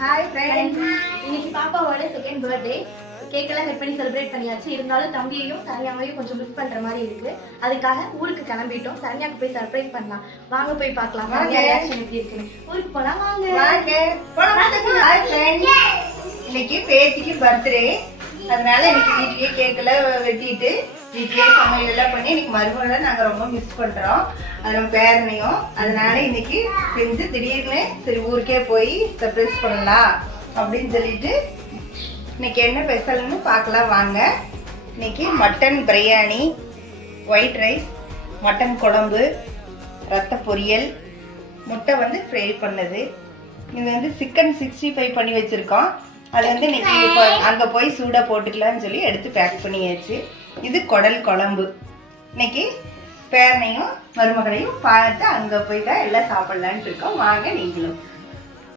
Hi friends இன்னைக்கு பாப்பாவோட second birthday cake எல்லாம் கட் பண்ணி செலிப்ரேட் பண்ணியாச்சு. இருந்தாலும் தம்பியையும் சரண்யாவையும் கொஞ்சம் மிஸ் பண்ற மாதிரி இருக்கு. அதுக்காக ஊருக்கு கிளம்பிட்டோம். சரண்யாக்கு போய் சர்ப்ரைஸ் பண்ணலாம். வாங்க போய் பார்க்கலாம். சரண்யா எப்படி இருக்குன்னு. ஊருக்கு போலாம் வாங்க. வாங்க. இன்னைக்கு பேத்திக்கு பர்த்டே அதனால இன்னைக்கு வீட்லயே கேக்கெல்லாம் வெட்டிட்டு வீட்லயே சமையல் எல்லாம் பண்ணி இன்னைக்கு மருமகளை நாங்க ரொம்ப மிஸ் பண்றோம். அது நம்ம பேரனையும். அதனால இன்னைக்கு செஞ்சு திடீர்னு சரி ஊருக்கே போய் சர்ப்ரைஸ் பண்ணலாம் அப்படின்னு சொல்லிட்டு இன்னைக்கு என்ன ஸ்பெஷல்னு பார்க்கலாம் வாங்க. இன்னைக்கு mutton biryani white rice mutton குழம்பு ரத்த பொரியல் முட்டை வந்து ஃப்ரை பண்ணது. இது வந்து சிக்கன் சிக்ஸ்டி ஃபைவ் பண்ணி வச்சுருக்கோம். அது வந்து இன்னைக்கு அங்க அங்கே போய் சூடாக போட்டுக்கலாம்னு சொல்லி எடுத்து பேக் பண்ணியாச்சு. இது குடல் குழம்பு. இன்னைக்கு பேரனையும் மருமகளையும் பார்த்து அங்கே போய் தான் எல்லாம் சாப்பிட்லான்ட்டு இருக்கோம். வாங்க நீங்களும்.